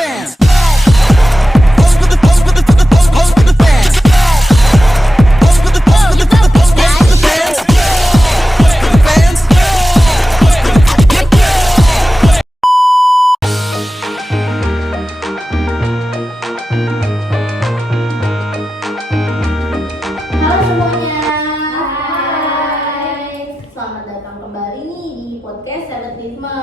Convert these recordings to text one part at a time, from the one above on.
fans. Pose for the fans. Pose for the fans. For the fans. Halo semuanya. Hai. Selamat datang kembali nih di podcast Seletisme.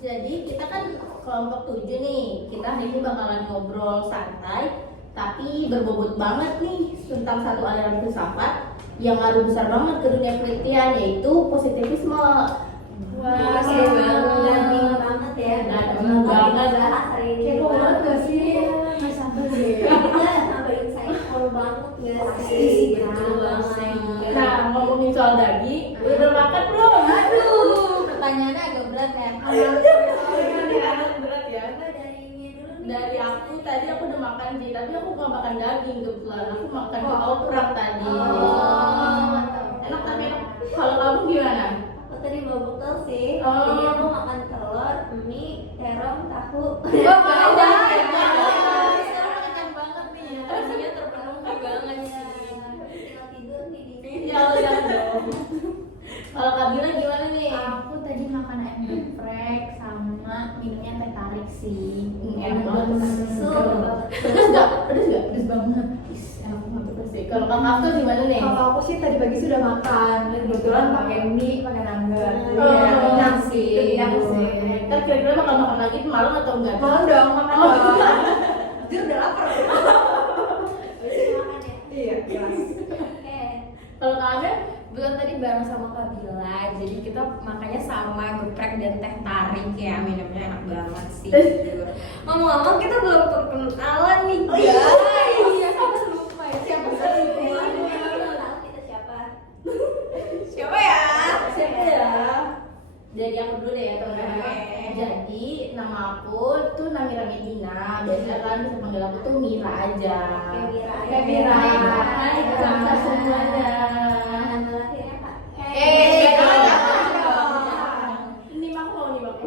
Jadi kita kan kelompok 7 nih. Kita hari ini bakalan ngobrol santai tapi berbobot banget nih tentang satu aliran filsafat yang ngaruh besar banget ke dunia penelitian, yaitu positivisme. Wah, seru banget. Ganding banget ya. Ganding banget. Hari ini. Kepo banget gak sih? Nggak sabar deh. Kita sampai insightful banget nggak sih? Betul banget. Nah, ngomongin soal daging, udah makan belum? Aduh, pertanyaannya agak berat ya. Berat ya. Coba dari ini dulu nih. Dari aku tadi aku udah makan sih, tapi aku nggak makan daging kebetulan. Aku makan oprak tadi. Mantap. Enak tapi enak. Kalau kamu gimana? Aku tadi bawa bekal sih. Oh. Jadi aku makan telur, mie, terong, tahu. Kenyang banget nih. Isinya terpenuhi banget sih. Tinggal tidur nih di sini. Ya udah dong. Kalau Kak Bira gimana nih? Aku tadi makan ayam geprek sama minumnya teh tarik sih. Enak banget. Pedes Pedes nggak? Pedes nggak? Pedes banget. Enak banget pedes sih. Kalau Kak Kafka gimana nih? Kalau aku sih tadi pagi sudah makan, kebetulan pakai mie, pakai nugget. Oh, Iya, kenyang sih. Kenyang sih. Ntar kira-kira bakal makan lagi malam atau enggak? Makan dong, makan Oh. dong. Jujur udah lapar. Habis makan ya. Iya, jelas. Oke. Kalau Kak Amel? Belum tadi bareng sama Kak Bila, jadi kita makannya sama geprek dan teh tarik ya, minumnya enak banget sih. Ngomong-ngomong kita belum perkenalan nih guys. Iya, kita lupa ya. Siapa sih? Tahu kita siapa? Siapa ya? Siapa ya? Dari aku dulu deh ya teman-teman. Oke. Jadi nama aku tuh Namira Medina. Biasa kan bisa panggil aku tuh Mira aja. Mira. Kayak Mira. Hai kakak semuanya. Tanggal lahirnya Kak. Ini aku mau nih bapak.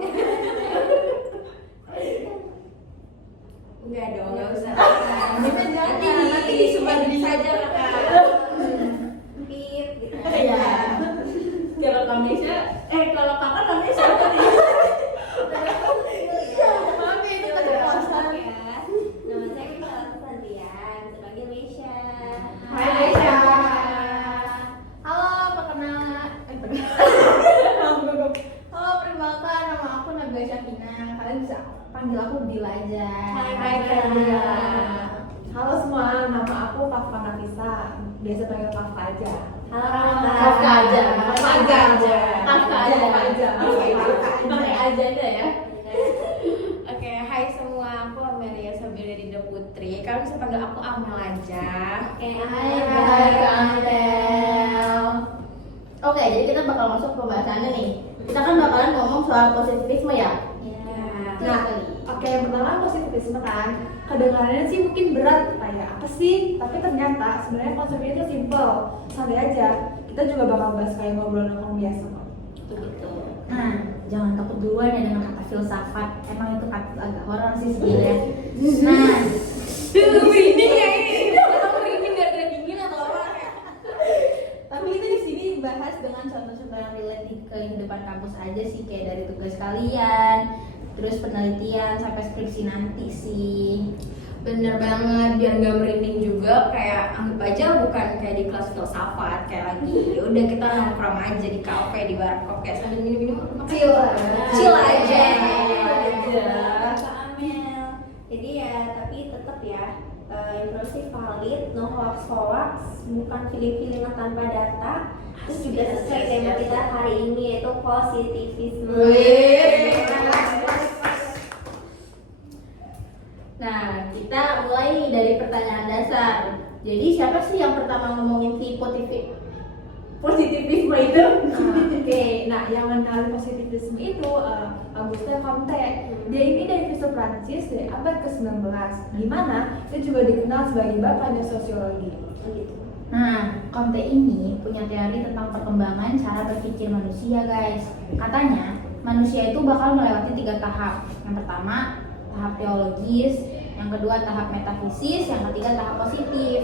Enggak dong, enggak usah. Nanti disebar saja kakak. Pip gitu. Iya. Kalau kalau kakak namanya siapa nih? Maaf ya, itu keceplosan ya. Nama saya Mira Santian, sebagai Mesya. Hai Aisyah. Halo, perkenalkan. Halo, perkenalkan nama aku Nabila Syakina. Kalian bisa panggil aku Bila aja. Hai, Bila. Halo semua, nama aku Kafka Nafisa. Biasa panggil Kafka aja. Halo Kak. Kafka aja. Kafka aja. Kafka aja. Kafka aja. Pakai aja ya. Oke, hai semua, aku Amelia Sabila Dinda Putri. Kalian bisa panggil aku Amel aja. Oke, Hai Kak Amel. Oke, jadi kita bakal masuk ke pembahasannya nih. Kita kan bakalan ngomong soal positivisme ya. Nah, oke, yang pertama positivisme kan. Kedengarannya sih mungkin berat, kayak apa sih? Tapi ternyata sebenarnya konsepnya itu simple, santai aja. Kita juga bakal bahas kayak ngobrol-ngobrol biasa kok. Betul. Nah, jangan takut duluan ya dengan kata filsafat. Emang itu kata agak horor sih sebenarnya. Nah, Ini ya ini. ini nggak ada dingin atau apa ya? Tapi kita di sini bahas dengan contoh-contoh yang relate di kehidupan kampus aja sih, kayak dari tugas kalian, terus penelitian sampai skripsi nanti sih. Bener banget, biar nggak merinding juga, kayak anggap aja bukan kayak di kelas filsafat kayak lagi. Udah kita nongkrong aja di kafe, di warkop kayak sambil minum-minum Chill aja. Kak Amel. Jadi ya, tapi tetap ya, informasi valid, no hoax, bukan feeling-feelingan tanpa data. Terus juga sesuai tema kita hari ini, yaitu positivisme. Nah, kita mulai nih dari pertanyaan dasar. Jadi siapa sih yang pertama ngomongin si positivisme itu? Oke, nah yang mengenal positivisme itu Auguste Comte. Dia ini dari filsuf Prancis dari abad ke-19, di mana dia juga dikenal sebagai bapaknya sosiologi. Gitu. Nah, Comte ini punya teori tentang perkembangan cara berpikir manusia, guys. Katanya, manusia itu bakal melewati 3 tahap. Yang pertama tahap teologis, yang kedua tahap metafisis, yang ketiga tahap positif.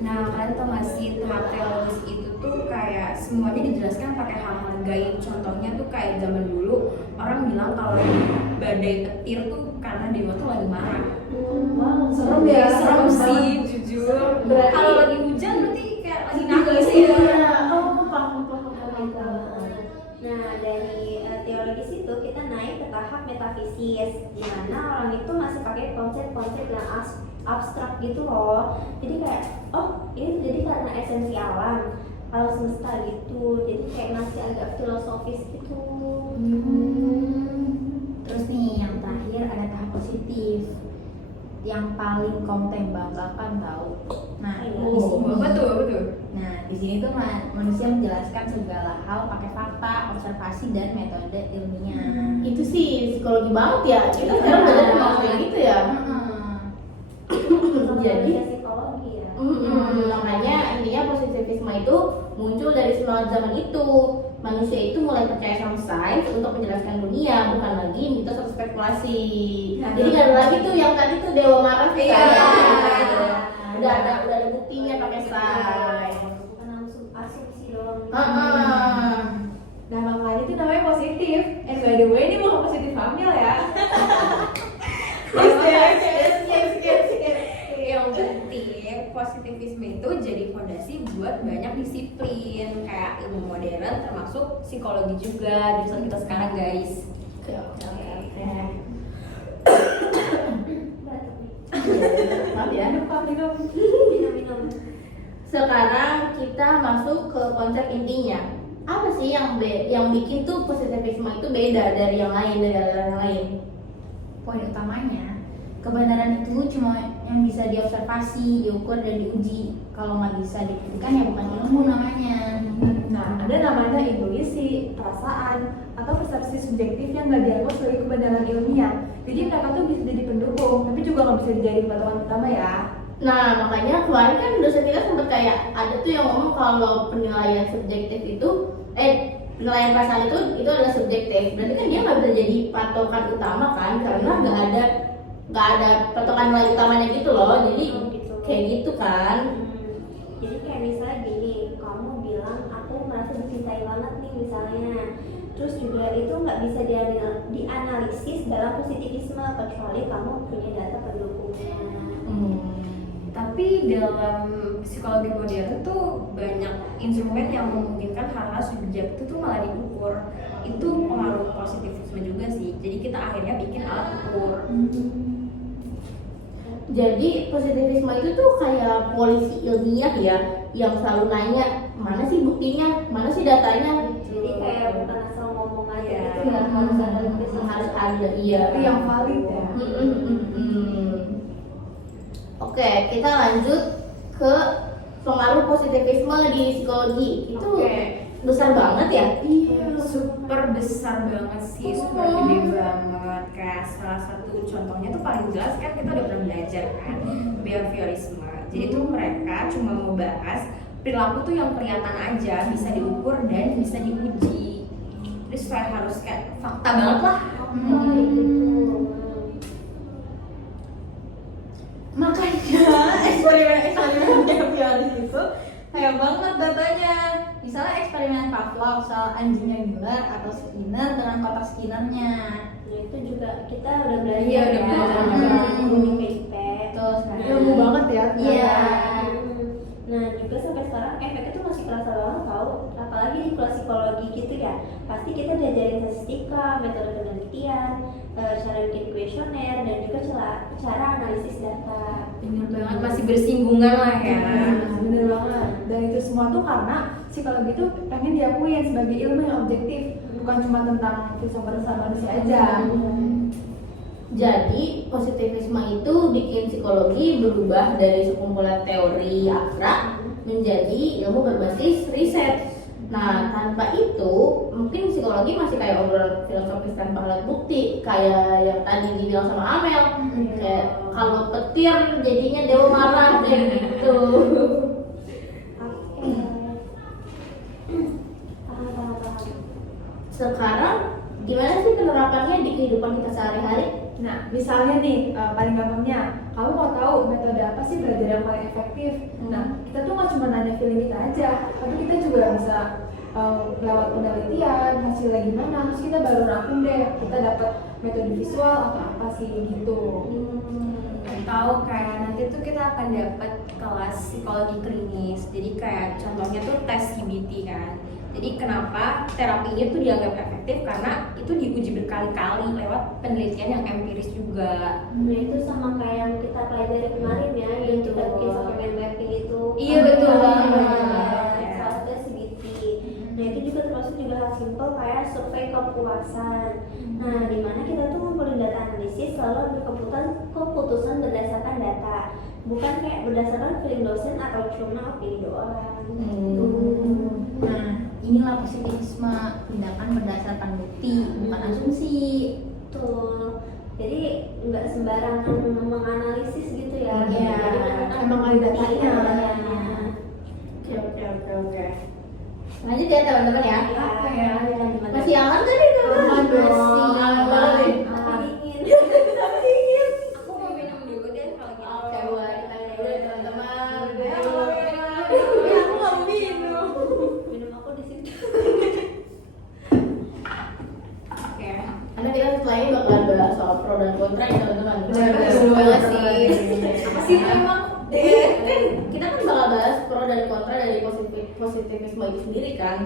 Nah, kalian tau gak sih tahap teologis itu tuh kayak semuanya dijelaskan pakai hal-hal gaib. Contohnya tuh kayak zaman dulu orang bilang kalau badai petir tuh karena dewa tuh lagi marah. Wow, serem ya. Serem sih, banget. jujur. Berarti- Kalau lagi hujan berarti kayak lagi nangis ya. Oh, paham. Nah, dari teologis itu kita naik ke tahap metafisis, di mana orang itu masih pakai konsep-konsep yang abstrak gitu loh. Jadi kayak, oh ini jadi karena esensi alam, alam semesta gitu. Jadi kayak masih agak filosofis gitu. Terus nih yang terakhir ada tahap positif, yang paling konten banggakan tahu. Nah, di sini, Betul. nah di sini tuh manusia menjelaskan segala hal pakai fakta, observasi dan metode ilmiah. Itu sih psikologi banget ya. Kita sekarang belajar tentang kayak gitu ya. Jadi psikologi ya. makanya intinya positivisme itu muncul dari semangat zaman itu. Manusia itu mulai percaya sama sains untuk menjelaskan dunia, bukan lagi mitos atau spekulasi. Jadi nggak ada lagi tuh yang tadi tuh dewa marah tuh Iya. kan. Udah ada buktinya pakai sains. Bukan langsung asumsi doang. Nah, makanya itu namanya positif. And by the way, ini bukan positif hamil ya. Yang penting positivisme itu jadi fondasi buat banyak disiplin kayak ilmu modern termasuk psikologi juga jurusan kita sekarang guys. Maaf ya. Minum. Sekarang kita masuk ke konsep intinya. Apa sih yang bikin tuh positivisme itu beda dari yang lain, dari aliran lain? Poin utamanya, kebenaran itu cuma yang bisa diobservasi, diukur dan diuji. Kalau nggak bisa dibuktikan ya bukan ilmu namanya. Nah, ada namanya intuisi, perasaan, atau persepsi subjektif yang nggak dianggap sebagai kebenaran ilmiah. Jadi mereka tuh bisa jadi pendukung, tapi juga nggak bisa dijadiin patokan utama ya. Nah, makanya kemarin kan dosen kita sempat kayak ada tuh yang ngomong kalau penilaian subjektif itu penilaian perasaan itu adalah subjektif. Berarti kan dia nggak bisa jadi patokan utama kan, karena nggak ada patokan nilai utamanya gitu loh. Jadi Gitu. kayak gitu kan. Jadi kayak misalnya gini, kamu bilang aku merasa dicintai banget nih misalnya. Terus juga itu nggak bisa dianalisis dalam positivisme kecuali kamu punya data pendukungnya. Tapi dalam psikologi modern tuh banyak instrumen yang memungkinkan hal-hal subjektif tuh malah diukur. Itu pengaruh positivisme juga sih. Jadi kita akhirnya bikin alat ukur. Jadi positivisme itu tuh kayak polisi ilmiah ya, yang selalu nanya mana sih buktinya, mana sih datanya. Jadi kayak bukan asal ngomong aja Iya. gitu ya, harus ada Harus ada, iya. Itu yang valid ya. Oke, kita lanjut ke pengaruh positivisme di psikologi. Itu besar banget ya? Super besar banget sih, super gede banget. Kayak salah satu contohnya tuh paling jelas kan kita udah pernah belajar kan, behaviorisme. Jadi tuh mereka cuma mau bahas perilaku tuh yang kelihatan aja, bisa diukur dan bisa diuji. Terus kayak harus kayak fakta banget lah. Makanya eksperimen behavioris itu kayak banget datanya. Misalnya eksperimen Pavlov soal anjingnya Müller atau Skinner dengan kotak Skinnernya. Nah itu juga kita udah belajar Iya, udah ya, belajar. di PIP. Terus Ilmu banget ya. Iya. Nah juga sampai sekarang efeknya tuh masih kerasa banget tau. Apalagi di kelas psikologi gitu ya. Pasti kita diajarin statistika, metode penelitian, cara bikin kuesioner dan juga cara analisis data. Bener banget, masih bersinggungan lah ya. Bener banget. Dan itu semua tuh karena psikologi itu pengen diakuin sebagai ilmu yang objektif, bukan cuma tentang filsafat manusia aja. Jadi positivisme itu bikin psikologi berubah dari sekumpulan teori abstrak menjadi ilmu berbasis riset. Nah, tanpa itu mungkin psikologi masih kayak obrolan filosofis tanpa alat bukti, kayak yang tadi dibilang sama Amel. Kayak kalau petir jadinya dewa marah kayak gitu. Paham. Sekarang gimana sih penerapannya di kehidupan kita sehari-hari? Nah, misalnya nih, paling gampangnya, kamu mau tahu metode apa sih belajar yang paling efektif? Nah, kita tuh nggak cuma nanya feeling kita aja, tapi kita juga bisa lewat penelitian, hasilnya gimana, terus kita baru rangkum deh, kita dapat metode visual atau apa sih gitu. Tahu kayak nanti tuh kita akan dapat kelas psikologi klinis. Jadi kayak contohnya tuh tes CBT kan. Jadi kenapa terapi ini tuh dianggap efektif karena itu diuji berkali-kali lewat penelitian yang empiris juga. Nah itu sama kayak yang kita pelajari kemarin ya, yang kita bikin suplemen mapping itu. Iya, betul banget. Ya, salah satunya CBT. Nah itu juga termasuk juga hal simpel kayak survei kepuasan. Nah di mana kita tuh ngumpulin data analisis lalu ambil keputusan berdasarkan data, bukan kayak berdasarkan feeling dosen atau cuma opini doang. Nah, inilah positivisme, tindakan berdasarkan bukti, bukan asumsi. Betul. Jadi nggak sembarangan menganalisis gitu ya. Iya. Jadi mereka Emang ada datanya. Oke. Lanjut ya teman-teman ya. Apa ya? Masih aman kan nih teman? Aman dong. Masih aman banget. Tapi dingin. Aku mau minum dulu deh kalau gitu. Coba kita dulu ya teman-teman. Aku nggak mau minum. Minum aku di sini. Oke. Karena kita setelah ini bakalan bahas soal pro dan kontra ya teman-teman. Seru banget sih. Apa sih itu emang? Kan kita kan bakal bahas pro dan kontra dari positivisme itu sendiri kan.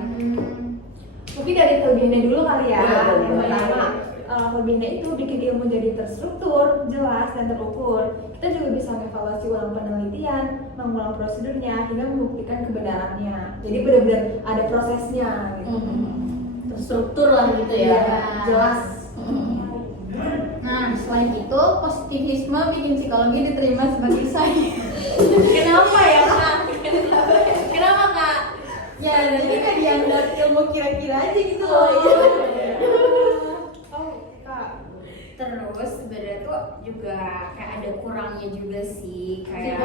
Mungkin dari kelebihannya dulu kali ya. Iya, Yang boleh. pertama, kelebihannya itu bikin ilmu jadi terstruktur, jelas, dan terukur. Kita juga bisa mengevaluasi ulang penelitian, mengulang prosedurnya, hingga membuktikan kebenarannya. Jadi benar-benar ada prosesnya gitu. Terstruktur lah gitu ya. Iya, jelas. Nah, selain itu positivisme bikin psikologi diterima sebagai sains. Kenapa ya, Kak? Kenapa kak? Ya, jadi kan dianggap ilmu kira-kira aja gitu loh. Oh, Kak. Terus sebenarnya tuh juga kayak ada kurangnya juga sih kayak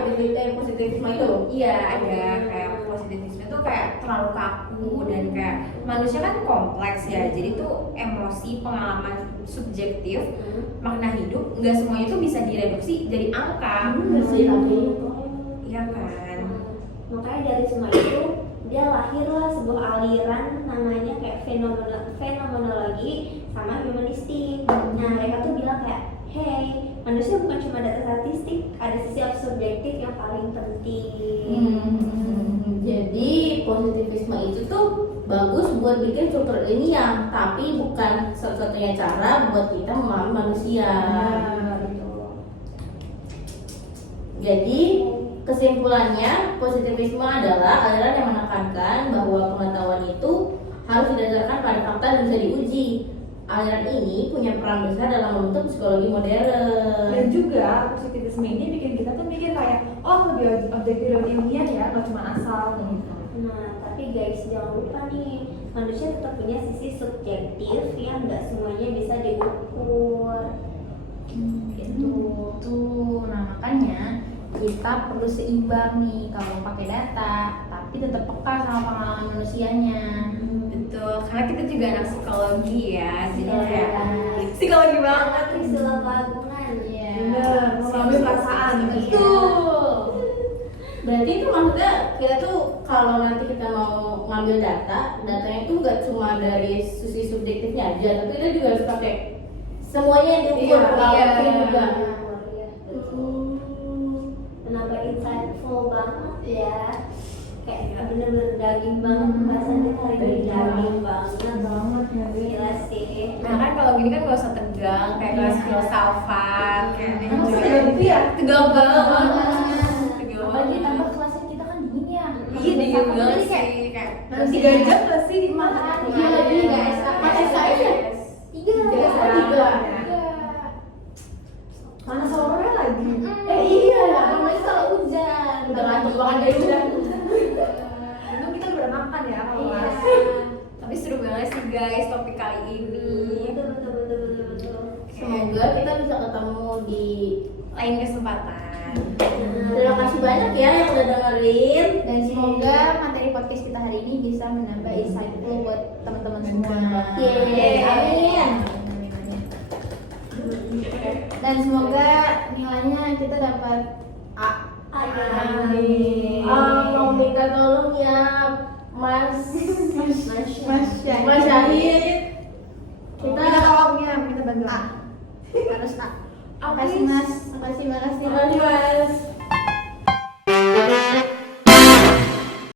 Positivisme itu. iya ada kayak positivisme tuh kayak terlalu kaku dan kayak manusia kan kompleks ya, jadi tuh emosi, pengalaman subjektif, makna hidup nggak semuanya tuh bisa direduksi dari angka. Sih tapi Iya kan. Makanya dari semua itu dia lahirlah sebuah aliran namanya kayak fenomenologi sama humanistik. Nah mereka tuh bilang kayak, hey manusia bukan cuma data statistik, ada sisi subjektif yang paling penting. Jadi positivisme itu tuh bagus buat bikin struktur ilmiah, tapi bukan satu-satunya cara buat kita memahami manusia. Jadi kesimpulannya positivisme adalah aliran yang menekankan bahwa pengetahuan itu harus didasarkan pada fakta dan bisa diuji. Aliran ini punya peran besar dalam membentuk psikologi modern. Dan juga positivisme ini bikin kita tuh mikir kayak, oh lebih objektif dan ilmiah ya, nggak cuma asal gitu. Nah tapi guys jangan lupa nih, manusia tetap punya sisi subjektif yang nggak semuanya bisa diukur. Gitu. Tuh, nah makanya kita perlu seimbang nih kalau pakai data, tapi tetap peka sama pengalaman manusianya. Betul, karena kita juga anak psikologi ya, jadi Iya. kayak psikologi banget. Istilah lagungan Iya. Bener, mengalami perasaan. Betul. Berarti itu maksudnya kita tuh kalau nanti kita mau ngambil datanya itu nggak cuma dari sisi subjektifnya aja, tapi kita juga harus pakai semuanya yang diukur, Iya, pengalaman juga. Kenapa insightful banget ya, kayak bener-bener daging banget pembahasan kita hari ini, daging banget gila sih. Nah kan kalau gini kan gak usah tegang, kayak kelas filsafat, kayak Emang tegang gitu ya? tegang banget. Tegang Apalagi banget. tambah kelasnya kita kan dingin ya. Iya dingin banget Jadi sih, kayak kayak Nanti 3 jam nggak sih di mana? Iya, lagi nggak SKS ya? Tiga. Mana sore lagi? Iya, namanya kalau hujan. Udah ngantuk banget dari hujan. Untung kita udah makan ya kalau Iya. mas. tapi seru banget sih guys topik kali ini. Betul. Semoga kita bisa ketemu di Lain kesempatan. Terima kasih banyak ya yang udah dengerin, dan semoga materi podcast kita hari ini bisa menambah insightful buat teman-teman semua. Benar. Yeay, amin. Dan semoga nilainya kita dapat A. Amin. Mau minta tolong ya Mas Syahid. Kita Kita tolongnya, minta bantuan. harus A. Makasih Mas. Makasih Mas.